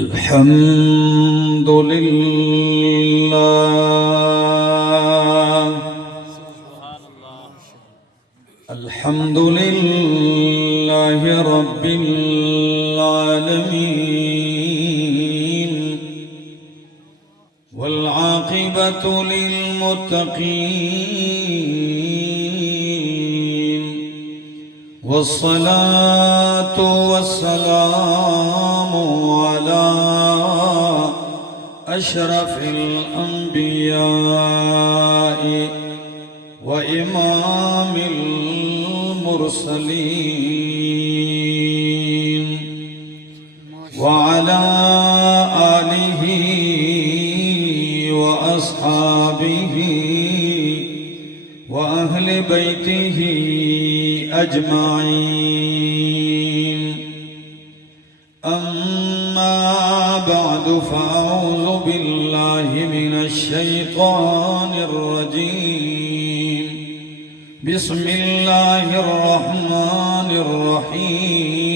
الحمد لله الحمد لله رب العالمين والعاقبة للمتقين والصلاة والسلام على أشرف الأنبياء وإمام المرسلين وعلى آله وأصحابه وأهل بيته أجمعين أما بعد فأعوذ بالله من الشيطان الرجيم بسم الله الرحمن الرحيم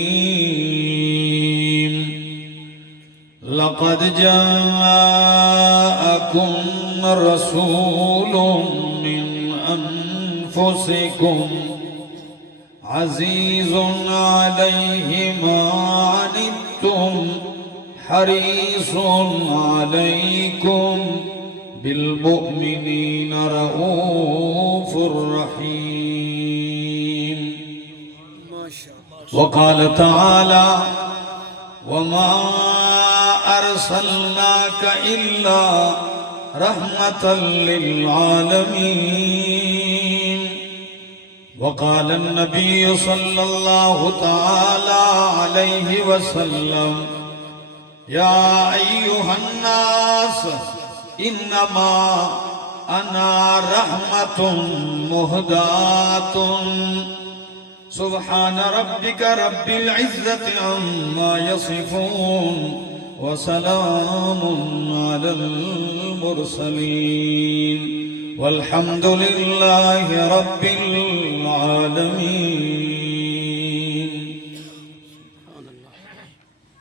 لقد جاءكم رسول من أنفسكم عزيز عليه ما عنتم حريص عليكم بالمؤمنين رؤوف رحيم وقال تعالى وما أرسلناك إلا رحمة للعالمين وقال النبي صلى الله تعالى عليه وسلم يا أيها الناس إنما أنا رحمة مهداة سبحان ربك رب العزة عما يصفون وسلام على المرسلين والحمد لله رب العالمین۔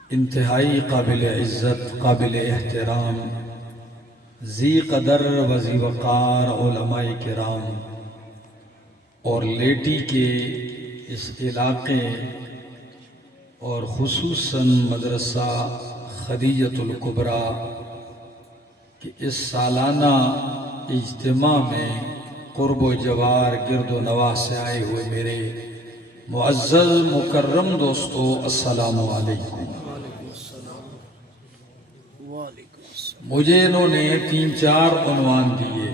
انتہائی قابل عزت، قابل احترام، ذی قدر و ذی وقار علماء کرام اور لیٹی کے اس علاقے اور خصوصاً مدرسہ خدیجۃ الکبریٰ کہ اس سالانہ اجتماع میں قرب و جوار گرد و نواح سے آئے ہوئے میرے معزز مکرم دوستو، السلام علیکم۔ مجھے انہوں نے 3-4 عنوان دیے۔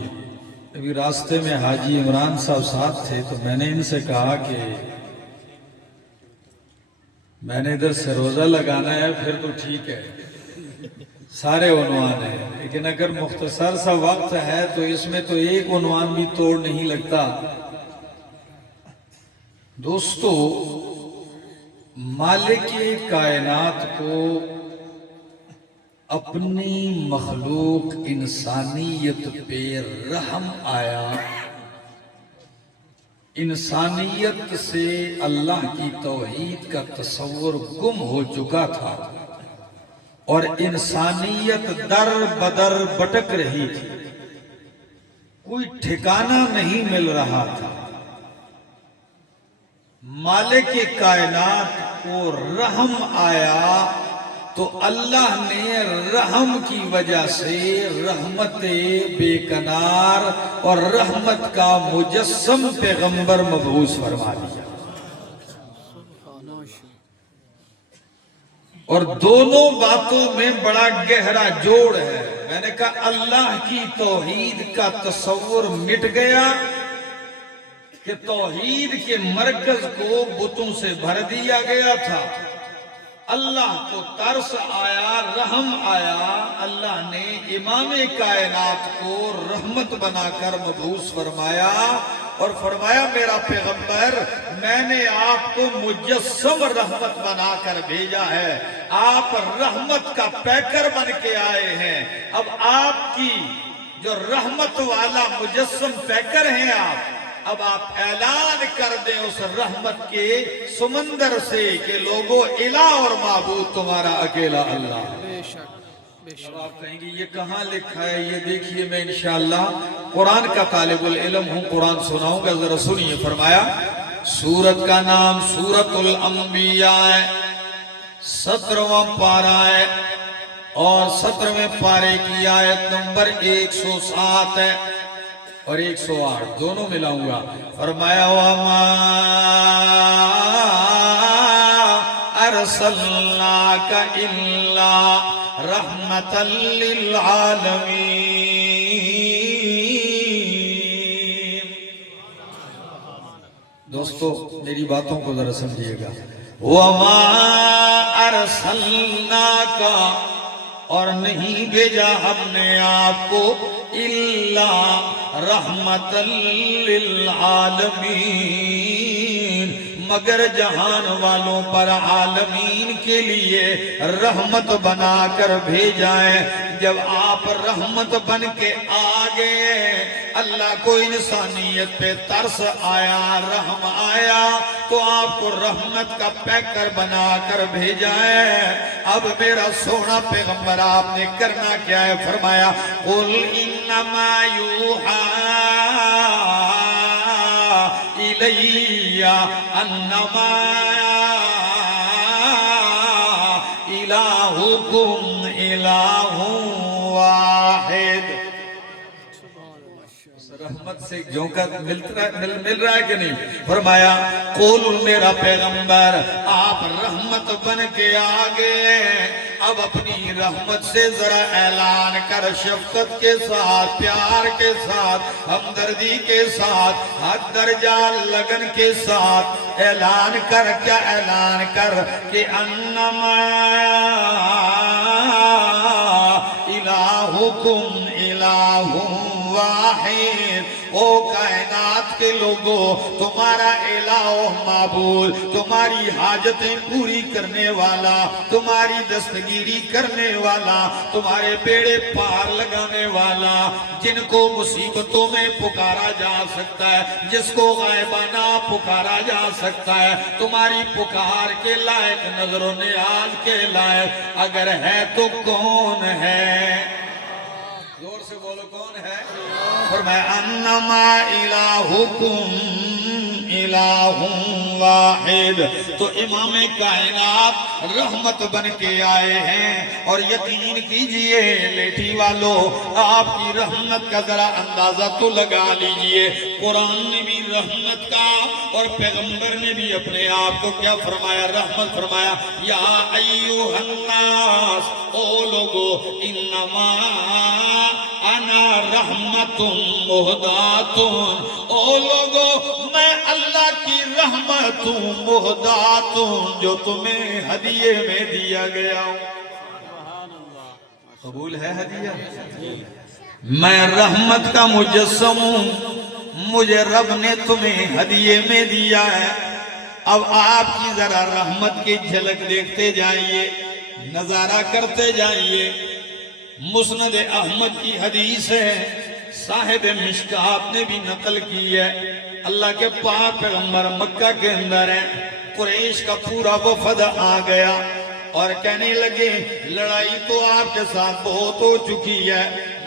ابھی راستے میں حاجی عمران صاحب ساتھ تھے تو میں نے ان سے کہا کہ میں نے ادھر سے روزہ لگانا ہے، پھر تو ٹھیک ہے، سارے عنوان ہیں، لیکن اگر مختصر سا وقت ہے تو اس میں تو ایک عنوان بھی توڑ نہیں لگتا۔ دوستو، مالک کائنات کو اپنی مخلوق انسانیت پہ رحم آیا، انسانیت سے اللہ کی توحید کا تصور گم ہو چکا تھا اور انسانیت در بدر بھٹک رہی تھی، کوئی ٹھکانہ نہیں مل رہا تھا۔ مالک کائنات کو رحم آیا تو اللہ نے رحم کی وجہ سے رحمت بے کنار اور رحمت کا مجسم پیغمبر مبعوث فرما دیا، اور دونوں باتوں میں بڑا گہرا جوڑ ہے۔ میں نے کہا اللہ کی توحید کا تصور مٹ گیا کہ توحید کے مرکز کو بتوں سے بھر دیا گیا تھا، اللہ کو ترس آیا، رحم آیا، اللہ نے امام کائنات کو رحمت بنا کر مبعوث فرمایا اور فرمایا میرا پیغمبر میں نے آپ کو مجسم رحمت بنا کر بھیجا ہے، آپ رحمت کا پیکر بن کے آئے ہیں، اب آپ کی جو رحمت والا مجسم پیکر ہیں آپ، اب آپ اعلان کر دیں اس رحمت کے سمندر سے کہ لوگوں الہ اور معبود تمہارا اکیلا اللہ ہے۔ بے شک بے شک۔ اب آپ کہیں گے یہ کہاں لکھا ہے؟ یہ دیکھیے، میں انشاءاللہ قرآن کا طالب العلم ہوں، قرآن سناؤں گا، ذرا سنیے۔ فرمایا سورت کا نام سورت الانبیاء ہے، 17واں پارہ ہے اور 17ویں پارے کی آیت نمبر 107 ہے اور 108 دونوں ملاؤں گا۔ فرمایا وَمَا أَرْسَلْنَاكَ إِلَّا رَحْمَةً لِلْعَالَمِينَ۔ دوستو میری باتوں کو ذرا سمجھیے گا۔ وَمَا أَرْسَلْنَاكَ، اور نہیں بھیجا ہم نے آپ کو، الا رحمت للعالمین، مگر جہان والوں پر، عالمین کے لیے رحمت بنا کر بھیجا ہے۔ جب آپ رحمت بن کے آگئے، اللہ کو انسانیت پہ ترس آیا، رحم آیا، تو آپ کو رحمت کا پیکر بنا کر بھیجا ہے۔ اب میرا سونا پیغمبر آپ نے کرنا کیا ہے؟ فرمایا قُلْ إِنَّمَا يُوحَىٰ إِلَيَّ أَنَّمَا إِلَٰهُكُمْ إِلَٰهٌ وَاحِدٌ۔ رحمت سے جھونکا مل رہا ہے کہ نہیں؟ فرمایا قول، میرا پیغمبر آپ رحمت بن کے آگئے، اب اپنی رحمت سے ذرا اعلان کر، شفقت کے ساتھ، پیار کے ساتھ، ہمدردی کے ساتھ، حد درجہ لگن کے ساتھ اعلان کر۔ کیا اعلان کر؟ کہ انما الہکم الہ واحد، او کائنات کے لوگوں، تمہارا الہ و معبود، تمہاری حاجتیں پوری کرنے والا، تمہاری دستگیری کرنے والا، تمہارے بیڑے پار لگانے والا، جن کو مصیبتوں میں پکارا جا سکتا ہے، جس کو غائبانہ پکارا جا سکتا ہے، تمہاری پکار کے لائق، نظر و نیاز کے لائق اگر ہے تو کون ہے؟ زور سے بولو، کون ہے؟ فرمایا انما الہکم الہ واحد۔ تو امام کائنات رحمت بن کے آئے ہیں، اور یقین کیجئے لیٹھی والوں، آپ کی رحمت کا ذرا اندازہ تو لگا لیجئے۔ قرآن نے بھی رحمت کا اور پیغمبر نے بھی اپنے آپ کو کیا فرمایا؟ رحمت فرمایا۔ یا ایوہ الناس، او لوگو، انما انا رحمت مہدات، او لوگو میں اللہ کی رحمت مہدات جو تمہیں ہدیے میں دیا گیا ہوں۔ قبول ہے ہدیہ؟ میں رحمت کا مجسم ہوں، مجھے رب نے تمہیں ہدیے میں دیا ہے۔ اب آپ کی ذرا رحمت کی جھلک دیکھتے جائیے، نظارہ کرتے جائیے۔ مسند احمد کی حدیث ہے، صاحب مشکات نے بھی نقل کی ہے۔ اللہ کے پاک پیغمبر مکہ کے اندر ہیں، قریش کا پورا وفد آ گیا اور کہنے لگے لڑائی تو آپ کے ساتھ بہت ہو چکی ہے،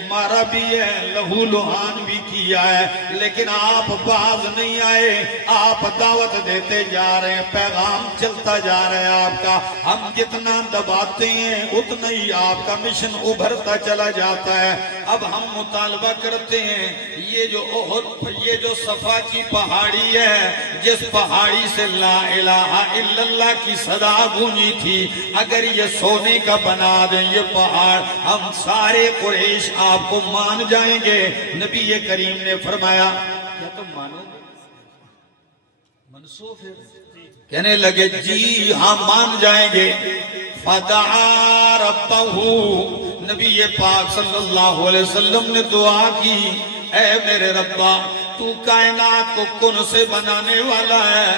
مارا بھی ہے، لہو لہان بھی کیا ہے، لیکن آپ باز نہیں آئے۔ آپ دعوت دیتے جا رہے ہیں، پیغام چلتا جا رہا ہے آپ کا، ہم جتنا دباتے ہیں اتنا ہی آپ کا مشن ابھرتا چلا جاتا ہے۔ اب ہم مطالبہ کرتے ہیں، یہ جو احد، یہ جو صفا کی پہاڑی ہے، جس پہاڑی سے لا الہ الا اللہ کی صدا گونجی تھی، اگر یہ سونے کا بنا دیں یہ پہاڑ، ہم سارے قریش آپ کو مان جائیں گے۔ نبی کریم نے فرمایا کیا تم مانو گے؟ منصوف ہے؟ کہنے لگے جی ہاں مان جائیں گے۔ فدعا ربہ، نبی پاک صلی اللہ علیہ وسلم نے دعا کی، اے میرے ربا، تو کائنات کو کن سے بنانے والا ہے،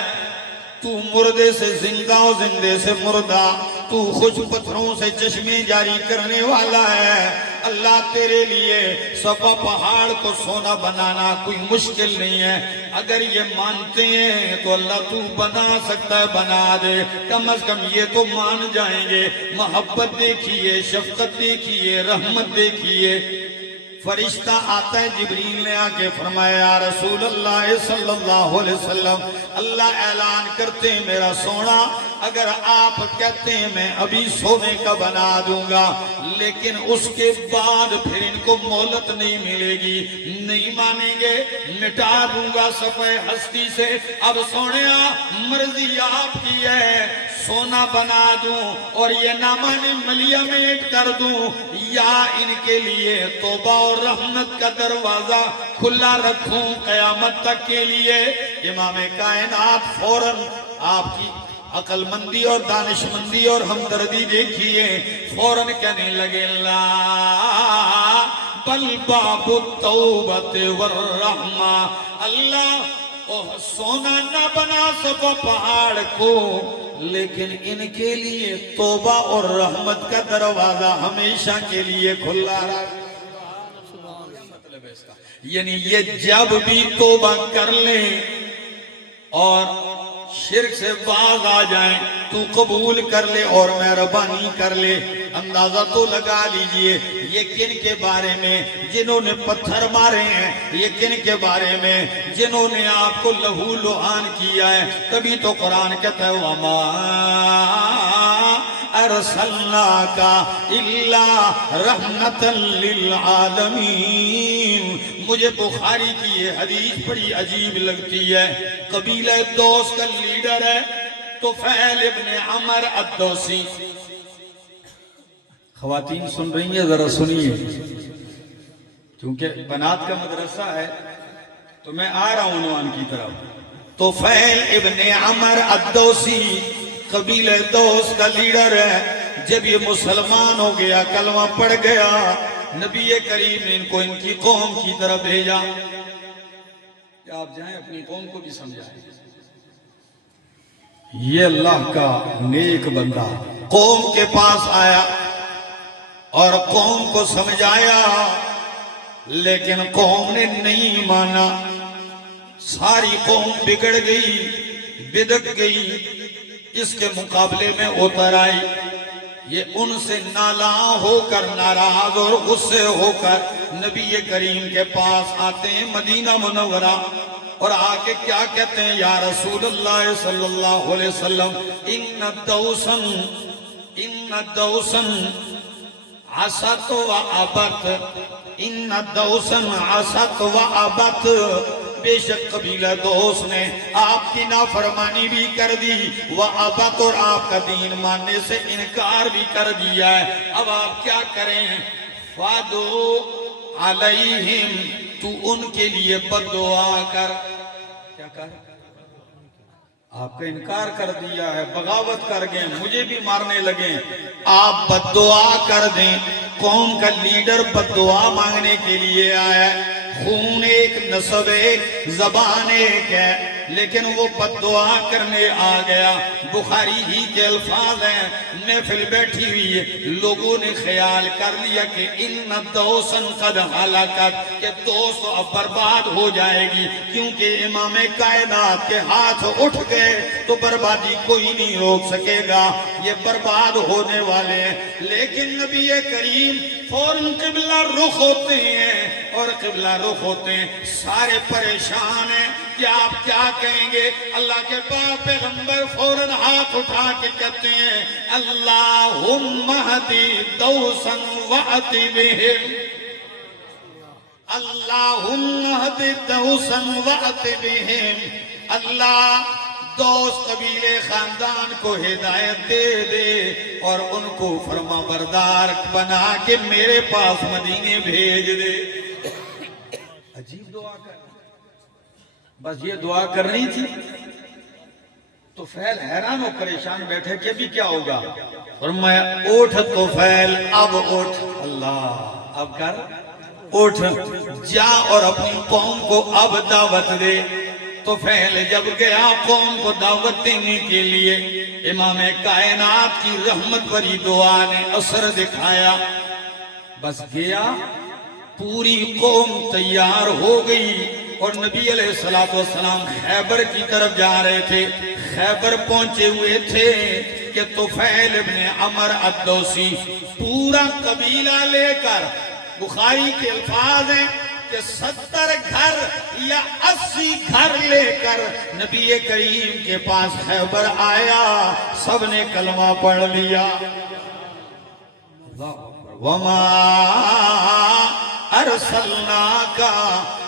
تو مردے سے زندہ و زندے سے مردہ، تو خوش پتھروں سے چشمے جاری کرنے والا ہے۔ اللہ تیرے لیے صفا پہاڑ کو سونا بنانا کوئی مشکل نہیں ہے، اگر یہ مانتے ہیں تو اللہ تو بنا سکتا ہے، بنا دے، کم از کم یہ تو مان جائیں گے۔ محبت دیکھیے، شفقت دیکھیے، رحمت دیکھیے۔ فرشتہ آتا ہے، جبریل نے آکے فرمایا یا رسول اللہ صلی اللہ علیہ وسلم، اللہ اعلان کرتے ہیں میرا سونا، اگر آپ کہتے ہیں میں ابھی سونے کا بنا دوں گا، لیکن اس کے بعد پھر ان کو مہلت نہیں ملے گی، نہیں مانیں گے، مٹا دوں گا صفحہ ہستی سے۔ اب سونیا مرضی آپ کی ہے، سونا بنا دوں اور یہ نامان ملیہ میٹ کر دوں، یا ان کے لیے توبہ اور رحمت کا دروازہ کھلا رکھوں قیامت تک کے لیے۔ امام کائنات فوراً آپ کی عقل مندی اور دانش مندی اور ہمدردی دیکھیے، فوراً کہنے لگے لا بل باب التوبۃ والرحمہ، اللہ سونا نہ بنا سکو پہاڑ کو، لیکن ان کے لیے توبہ اور رحمت کا دروازہ ہمیشہ کے لیے کھلا رکھ۔ یعنی یہ جب بھی توبہ کر لیں اور شرک سے باز آ جائیں تو قبول کر لے اور مہربانی کر لے۔ اندازہ تو لگا لیجئے یہ کن کے بارے میں؟ جنہوں نے پتھر مارے ہیں، یہ کن کے بارے میں؟ جنہوں نے آپ کو لہو لہان کیا ہے۔ تبھی تو قرآن کہتا ہے وَمَا أَرْسَلْنَاكَ إِلَّا رَحْمَةً لِلْعَالَمِينَ۔ مجھے بخاری کی یہ حدیث بڑی عجیب لگتی ہے۔ قبیلہ دوس کا لیڈر ہے طفیل ابن عمر الدوسی۔ خواتین سن رہی ہیں، ذرا سنیے، کیونکہ بنات کا مدرسہ ہے تو میں آ رہا ہوں عنوان کی طرف۔ طفیل ابن عمر الدوسی قبیلہ دوس کا لیڈر ہے۔ جب یہ مسلمان ہو گیا، کلمہ پڑھ گیا، نبی کریم نے ان کو ان کی قوم کی طرف بھیجا کہ آپ جائیں اپنی قوم کو بھی سمجھائیں۔ یہ اللہ کا نیک بندہ قوم کے پاس آیا اور قوم کو سمجھایا، لیکن قوم نے نہیں مانا۔ ساری قوم بگڑ گئی، بدک گئی، اس کے مقابلے میں اتر آئی۔ یہ ان سے نالاں ہو کر، ناراض اور غصے ہو کر نبی کریم کے پاس آتے ہیں مدینہ منورہ، اور آکے کیا کہتے ہیں یا رسول اللہ صلی اللہ علیہ وسلم، ان دوسن عصت و ابت، ان دوسن عصت و ابت، بے شک قبیلہ دوس نے آپ کی نافرمانی بھی کر دی، وَأَبَتْ، اور آپ کا دین ماننے سے انکار بھی کر دیا ہے۔ اب آپ کیا کریں؟ فَادُو عَلَيْهِمْ، تو ان کے لیے بد دعا کر۔ کیا کر؟ آپ کا انکار کر دیا ہے، بغاوت کر گئے، مجھے بھی مارنے لگے، آپ بد دعا کر دیں۔ قوم کا لیڈر بد دعا مانگنے کے لیے آیا ہے، خون ایک، نسب ایک، زبان ایک ہے، لیکن وہ بد دعا کرنے آ گیا۔ بخاری ہی کے الفاظ ہیں، محفل بیٹھی ہوئی ہے، لوگوں نے خیال کر لیا کہ ان دوسن قد ہلاکت، کہ دوس تو اب برباد ہو جائے گی، کیونکہ امام کائنات کے ہاتھ اٹھ گئے تو بربادی کوئی نہیں روک سکے گا، یہ برباد ہونے والے ہیں۔ لیکن نبی کریم فوراً قبلہ رخ ہوتے ہیں، اور قبلہ رخ ہوتے ہیں، سارے پریشان ہیں کہ آپ کیا کہیں گے۔ اللہ کے پاک پیغمبر فوراً ہاتھ اٹھا کے کہتے ہیں اللہم اہدی دوسا وأتی بہم، اللہم اہدی دوسا وأتی بہم، اللہ دوس قبیلے خاندان کو ہدایت دے دے اور ان کو فرما بردار بنا کے میرے پاس مدینے بھیج دے۔ عجیب دعا کر، بس یہ دعا کرنی تھی۔ طفیل حیران و پریشان بیٹھے کہ ابھی کیا ہوگا؟ فرمایا اٹھ طفیل، اب اٹھ، اللہ اب کر، اٹھ جا اور اپنی قوم کو اب دعوت دے۔ طفیل جب گیا قوم کو دعوت دینے کے لیے، امام کائنات کی رحمت بری دعا نے اثر دکھایا۔ بس گیا، پوری قوم تیار ہو گئی اور نبی علیہ السلام خیبر کی طرف جا رہے تھے۔ خیبر پہنچے ہوئے تھے کہ طفیل ابن عمر الدوسی پورا قبیلہ لے کر، بخاری کے الفاظ ہیں کہ 70 گھر یا 80 گھر لے کر نبی کریم کے پاس خیبر آیا، سب نے کلمہ پڑھ لیا۔ وَمَا أَرْسَلْنَاكَ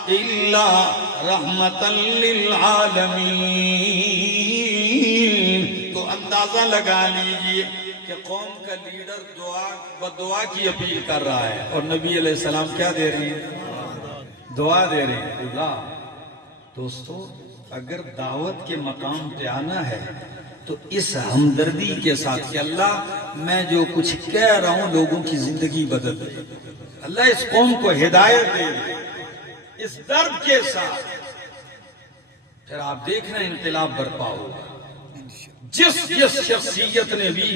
إِلَّا رَحْمَةً لِلْعَالَمِينَ۔ تو اندازہ لگا لیجئے کہ قوم کا لیڈر دعا کی اپیل کر رہا ہے اور نبی علیہ السلام کیا دے رہے ہیں؟ دعا دے رہے ہیں۔ اللہ دوستو، اگر دعوت کے مقام پہ آنا ہے تو اس ہمدردی کے ساتھ کہ اللہ میں جو کچھ کہہ رہا ہوں لوگوں کی زندگی بدل دے، اللہ اس قوم کو ہدایت دے، اس درد کے ساتھ پھر آپ دیکھنا انقلاب برپا ہوگا۔ جس شخصیت نے بھی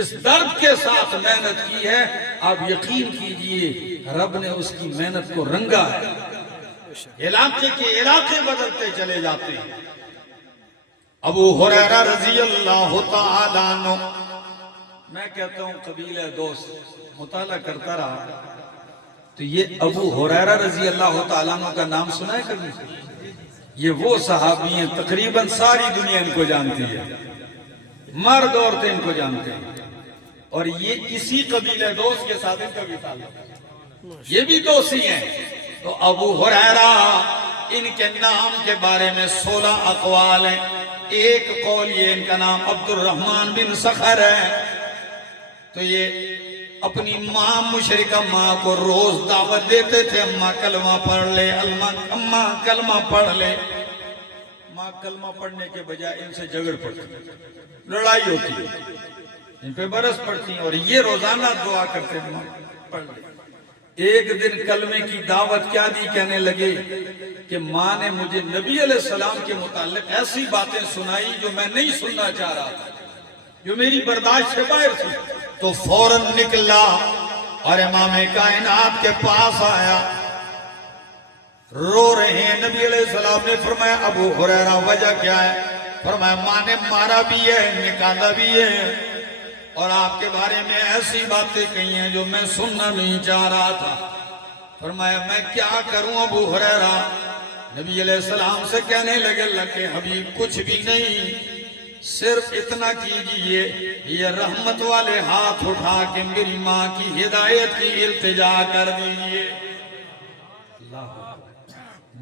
اس درد کے ساتھ محنت کی ہے، آپ یقین کیجئے رب نے اس کی محنت کو رنگا ہے۔ علاقے کے علاقے بدلتے چلے جاتے ہیں۔ ابو ہریرہ رضی اللہ تعالیٰ عنہ، میں کہتا ہوں قبیلہ دوست مطالعہ کرتا رہا تو یہ ابو ہریرہ رضی اللہ تعالیٰ عنہ کا نام سنا ہے کبھی؟ یہ وہ صحابی ہیں تقریباً ساری دنیا ان کو جانتی ہے، مرد عورتیں ان کو جانتے ہیں، اور یہ اسی قبیلہ دوست کے ساتھ ان کا بھی تعلق، یہ بھی دوستی ہیں۔ تو ابو ہریرہ، ان کے نام کے بارے میں 16 اقوال ہیں۔ ایک قول یہ ان کا نام عبد الرحمن بن سخر ہے، تو یہ اپنی ماں مشرکہ ماں کو روز دعوت دیتے تھے، اماں کلمہ پڑھ لے، اماں کلمہ پڑھ لے۔ ماں کلمہ پڑھنے کے بجائے ان سے جھگڑ پڑتی، لڑائی ہوتی ہے، ان پہ برس پڑتی ہیں، اور یہ روزانہ دعا کرتے ہیں ماں پڑھ لے۔ ایک دن کلمے کی دعوت کیا دی، کہنے لگے کہ ماں نے مجھے نبی علیہ السلام کے متعلق ایسی باتیں سنائی جو میں نہیں سننا چاہ رہا تھا، جو میری برداشت سے باہر تھی۔ تو فوراً نکلا اور امام کائنات کے پاس آیا، رو رہے ہیں۔ نبی علیہ السلام نے فرمایا ابو ہریرہ وجہ کیا ہے؟ فرمایا ماں نے مارا بھی ہے، نکالا بھی ہے، اور آپ کے بارے میں ایسی باتیں کہی ہیں جو میں سننا نہیں چاہ رہا تھا۔ فرمایا میں کیا کروں ابو ہریرہ؟ نبی علیہ السلام سے کہنے لگے اللہ کے حبیب کچھ بھی نہیں، صرف اتنا کیجئے یہ رحمت والے ہاتھ اٹھا کے میری ماں کی ہدایت کی التجا کر دیجئے،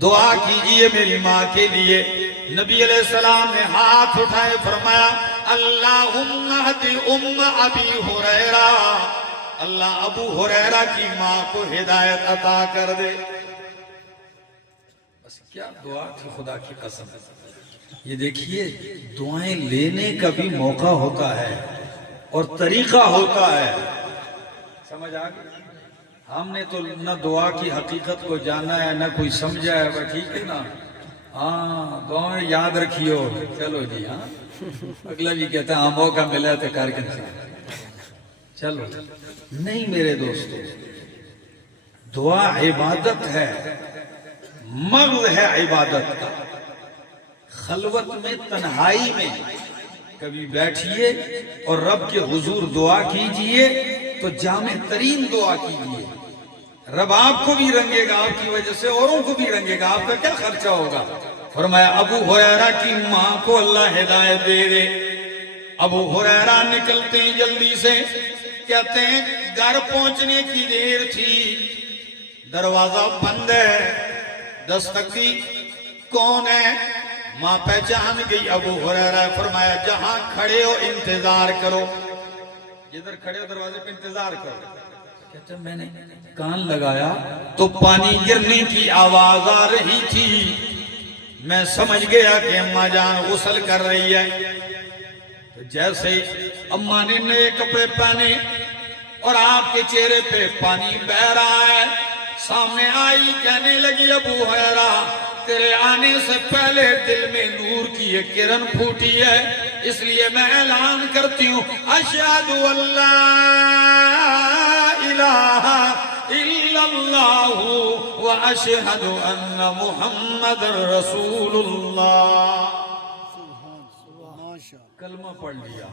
دعا کیجئے میری ماں کے لیے۔ نبی علیہ السلام نے ہاتھ اٹھائے، فرمایا اللہم اہدی ابی ہریرہ، اللہ ابو ہریرہ کی ماں کو ہدایت عطا کر دے۔ بس کیا دعا تھی، خدا کی قسم۔ یہ دیکھیے دعائیں لینے کا بھی موقع ہوتا ہے اور طریقہ ہوتا ہے، سمجھ آگئی؟ ہم نے تو نہ دعا کی حقیقت کو جانا ہے نہ کوئی سمجھا ہے، وہ ٹھیک ہے نا، ہاں دعائیں یاد رکھیو، چلو جی، ہاں اگلا بھی کہتا ہے ہاں موقع ملا تو کر کے چلو۔ نہیں میرے دوستو، دعا عبادت ہے، مغز ہے عبادت کا۔ خلوت میں تنہائی میں کبھی بیٹھیے اور رب کے حضور دعا کیجئے تو جامع ترین دعا کیجئے، رب آپ کو بھی رنگے گا، آپ کی وجہ سے اوروں کو بھی رنگے گا، آپ کا کیا خرچہ ہوگا۔ فرمایا ابو ہریرہ کی ماں کو اللہ ہدایت دے دے۔ ابو ہریرہ نکلتے ہیں جلدی سے، کہتے ہیں گھر پہنچنے کی دیر تھی، دروازہ بند ہے، دستک دی، کون ہے؟ ماں پہچان گئی ابو ہریرہ۔ فرمایا جہاں کھڑے ہو انتظار کرو، جدھر کھڑے ہو دروازے پہ انتظار کرو۔ کہتے ہیں میں نے کان لگایا تو پانی گرنے کی آواز آ رہی تھی، میں سمجھ گیا کہ اماں جان غسل کر رہی ہے۔ تو جیسے اماں نے نئے کپڑے پہنے اور آپ کے چہرے پہ پانی بہ رہا ہے، سامنے آئی، کہنے لگی ابو ہریرہ تیرے آنے سے پہلے دل میں نور کی ایک کرن پھوٹی ہے، اس لیے میں اعلان کرتی ہوں اشہد ان لا الہ واشهد ان محمد رسول اللہ. کلمہ پڑھ لیا.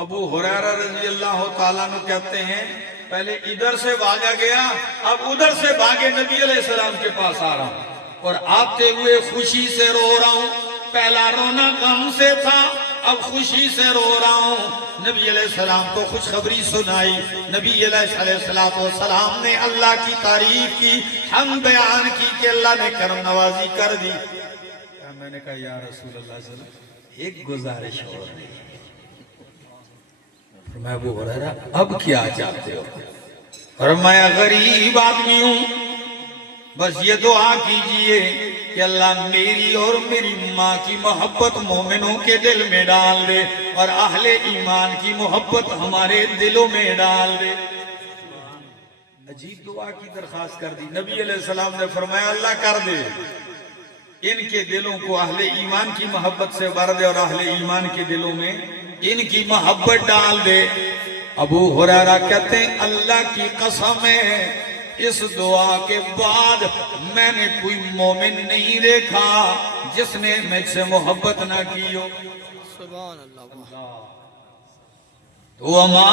ابو ہریرہ رضی اللہ تعالیٰ عنہ کہتے ہیں پہلے ادھر سے بھاگا گیا، اب ادھر سے بھاگے نبی علیہ السلام کے پاس آ رہا ہوں اور آتے ہوئے خوشی سے رو رہا ہوں. پہلا رونا غم سے تھا، اب خوشی سے رو رہا ہوں. نبی علیہ السلام کو خوشخبری سنائی. نبی علیہ السلام نے اللہ کی تعریف کی، ہم بیان کی کہ اللہ نے کرم نوازی کر دی. میں نے کہا یا رسول اللہ صلی اللہ علیہ وسلم ایک گزارش ہو رہی ہے. فرمایا ابو ہریرہ اب کیا چاہتے ہو؟ فرمایا غریب آدمی ہوں، بس یہ دعا کیجئے کہ اللہ میری اور میری ماں کی محبت مومنوں کے دل میں ڈال دے اور اہل ایمان کی محبت ہمارے دلوں میں ڈال دے. عجیب دعا کی درخواست کر دی. نبی علیہ السلام نے فرمایا اللہ کر دے، ان کے دلوں کو اہل ایمان کی محبت سے بھر دے اور اہل ایمان کے دلوں میں ان کی محبت ڈال دے. ابو ہریرہ کہتے ہیں اللہ کی قسم ہے اس دعا کے بعد میں نے کوئی مومن نہیں دیکھا جس نے مجھ سے محبت نہ کی ہو. سبحان اللہ. وَمَا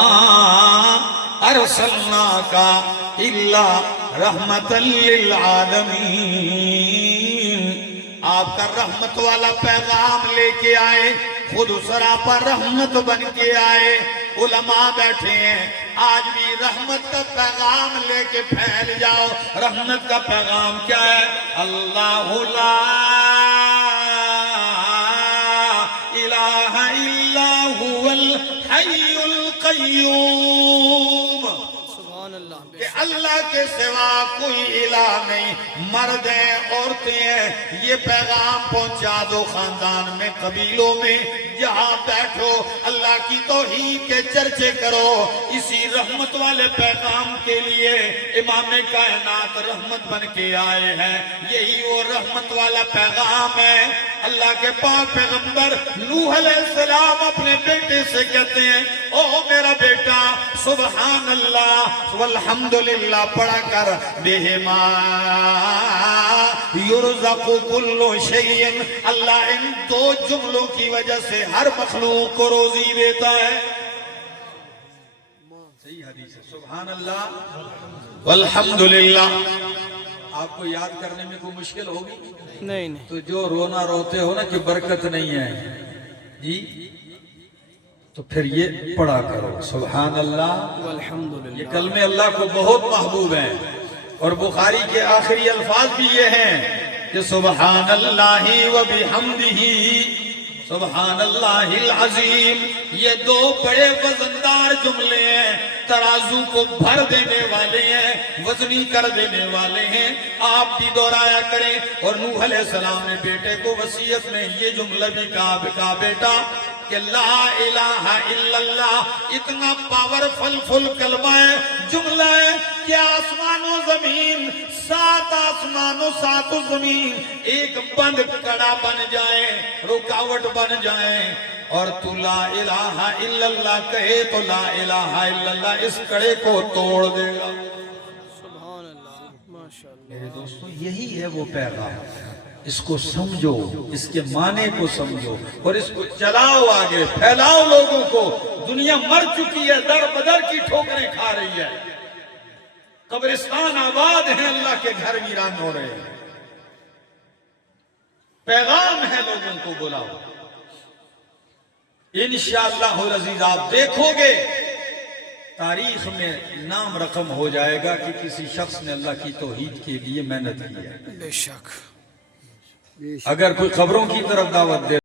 أَرْسَلْنَاكَ إِلَّا رَحْمَةً لِلْعَالَمِينَ. آپ کا رحمت والا پیغام لے کے آئے، خود سراپا رحمت بن کے آئے. علماء بیٹھے ہیں، آج بھی رحمت کا پیغام لے کے پھیل جاؤ. رحمت کا پیغام کیا ہے؟ اللہ لا الہ الا هو الحی القیوم. کہ اللہ کے سوا کوئی الہ نہیں. مرد ہیں، عورتیں ہیں، یہ پیغام پہنچا دو خاندان میں، قبیلوں میں، جہاں بیٹھو اللہ کی توحید کے چرچے کرو. اسی رحمت والے پیغام کے لیے امام کائنات رحمت بن کے آئے ہیں. یہی وہ رحمت والا پیغام ہے. اللہ کے پاک پیغمبر نوح علیہ السلام اپنے بیٹے سے کہتے ہیں او میرا بیٹا سبحان اللہ والحمدللہ پڑھا کر، بہما یرزق کل شیء. اللہ ان دو جملوں کی وجہ سے ہر مخلوق کو روزی دیتا ہے. صحیح حدیث ہے. سبحان اللہ والحمدللہ. آپ کو یاد کرنے میں کوئی مشکل ہوگی؟ نہیں. تو جو رونا روتے ہو نا کہ برکت نہیں ہے جی، تو پھر یہ پڑھا کرو سبحان اللہ والحمدللہ. یہ کلمے اللہ کو بہت محبوب ہیں اور بخاری کے آخری الفاظ بھی یہ ہیں کہ سبحان اللہ و بحمدہ سبحان اللہ العظیم. یہ دو بڑے وزندار جملے ہیں، ترازو کو بھر دینے والے ہیں، وزنی کر دینے والے ہیں. آپ بھی دہرایا کریں. اور نوح علیہ السلام نے بیٹے کو وصیت میں یہ جملہ بھی کہا بیٹا کہ لا الہ الا اللہ اتنا پاورفل کلمہ ہے، جملہ ہے کہ آسمان و زمین، سات آسمان و سات زمین ایک بند کڑا بن جائے، رکاوٹ بن جائے اور تو لا الہ الا اللہ کہے تو لا الہ الا اللہ اس کڑے کو توڑ دے گا. سبحان اللہ. ماشاءاللہ. میرے دوستو یہی ہے وہ پیغام. اس کو سمجھو، اس کے معنی کو سمجھو اور اس کو چلاؤ آگے، پھیلاؤ لوگوں کو. دنیا مر چکی ہے، در بدر کی ٹھوکریں کھا رہی ہے، قبرستان آباد ہیں، اللہ کے گھر ویران ہو رہے ہیں. پیغام ہے لوگوں کو بلاؤ. انشاءاللہ العزیز آپ دیکھو گے تاریخ میں نام رقم ہو جائے گا کہ کسی شخص نے اللہ کی توحید کے لیے محنت کی ہے. بے شک. اگر کوئی خبروں کی طرف دعوت دے